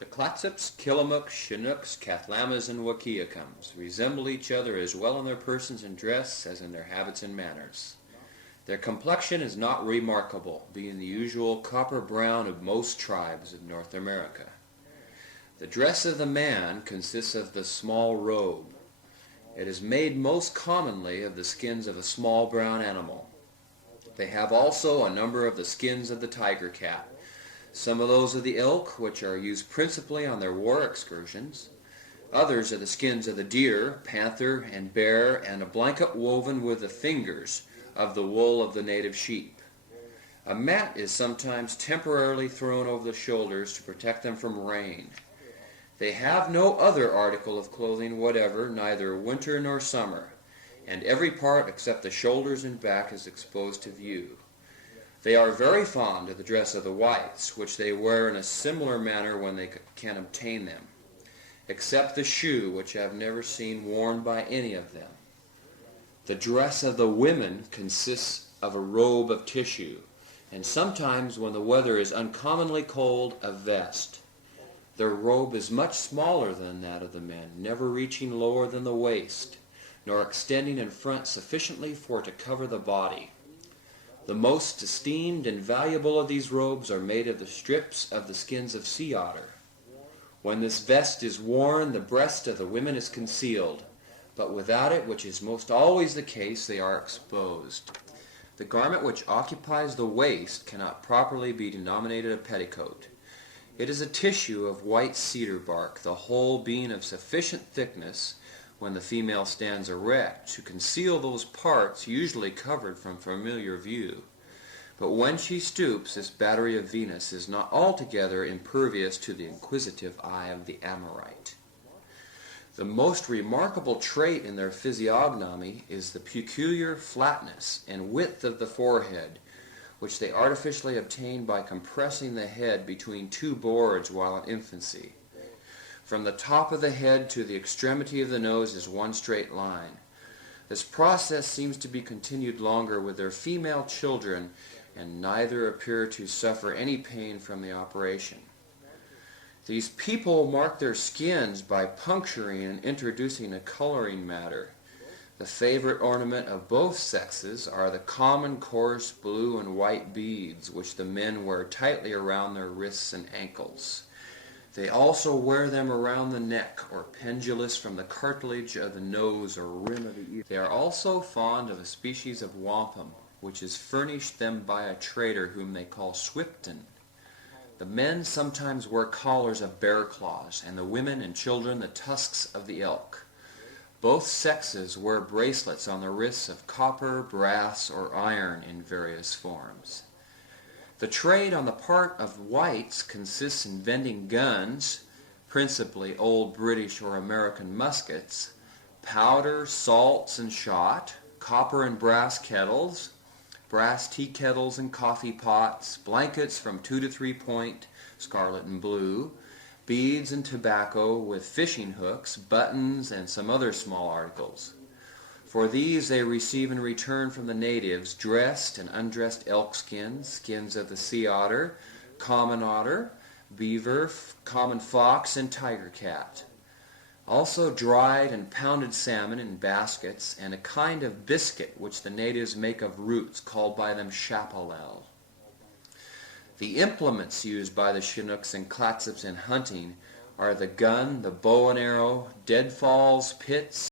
The Clatsops, Killamooks, Chinooks, Cathlamas, and Wahkiacums resemble each other as well in their persons and dress as in their habits and manners. Their complexion is not remarkable, being the usual copper-brown of most tribes of North America. The dress of the man consists of the small robe. It is made most commonly of the skins of a small brown animal. They have also a number of the skins of the tiger cat, some of those of the elk, which are used principally on their war excursions. Others are the skins of the deer, panther, and bear, and a blanket woven with the fingers of the wool of the native sheep. A mat is sometimes temporarily thrown over the shoulders to protect them from rain. They have no other article of clothing whatever, neither winter nor summer, and every part except the shoulders and back is exposed to view. They are very fond of the dress of the whites, which they wear in a similar manner when they can obtain them, except the shoe, which I have never seen worn by any of them. The dress of the women consists of a robe of tissue, and sometimes, when the weather is uncommonly cold, a vest. Their robe is much smaller than that of the men, never reaching lower than the waist, nor extending in front sufficiently for it to cover the body. The most esteemed and valuable of these robes are made of the strips of the skins of sea otter. When this vest is worn, the breast of the women is concealed, but without it, which is most always the case, they are exposed. The garment which occupies the waist cannot properly be denominated a petticoat. It is a tissue of white cedar bark, the whole being of sufficient thickness, when the female stands erect, to conceal those parts usually covered from familiar view. But when she stoops, this battery of Venus is not altogether impervious to the inquisitive eye of the Amorite. The most remarkable trait in their physiognomy is the peculiar flatness and width of the forehead, which they artificially obtain by compressing the head between two boards while in infancy. From the top of the head to the extremity of the nose is one straight line. This process seems to be continued longer with their female children, and neither appear to suffer any pain from the operation. These people mark their skins by puncturing and introducing a coloring matter. The favorite ornament of both sexes are the common coarse blue and white beads, which the men wear tightly around their wrists and ankles. They also wear them around the neck, or pendulous from the cartilage of the nose or rim of the ear. They are also fond of a species of wampum, which is furnished them by a trader whom they call Swipton. The men sometimes wear collars of bear claws, and the women and children the tusks of the elk. Both sexes wear bracelets on the wrists of copper, brass, or iron in various forms. The trade on the part of whites consists in vending guns, principally old British or American muskets, powder, salts, and shot, copper and brass kettles, brass tea kettles and coffee pots, blankets from 2 to 3 point, scarlet and blue, beads and tobacco with fishing hooks, buttons, and some other small articles. For these they receive in return from the natives dressed and undressed elk skins, skins of the sea otter, beaver, common fox, and tiger cat. Also dried and pounded salmon in baskets, and a kind of biscuit which the natives make of roots, called by them chapalel. The implements used by the Chinooks and Clatsops in hunting are the gun, the bow and arrow, deadfalls, pits,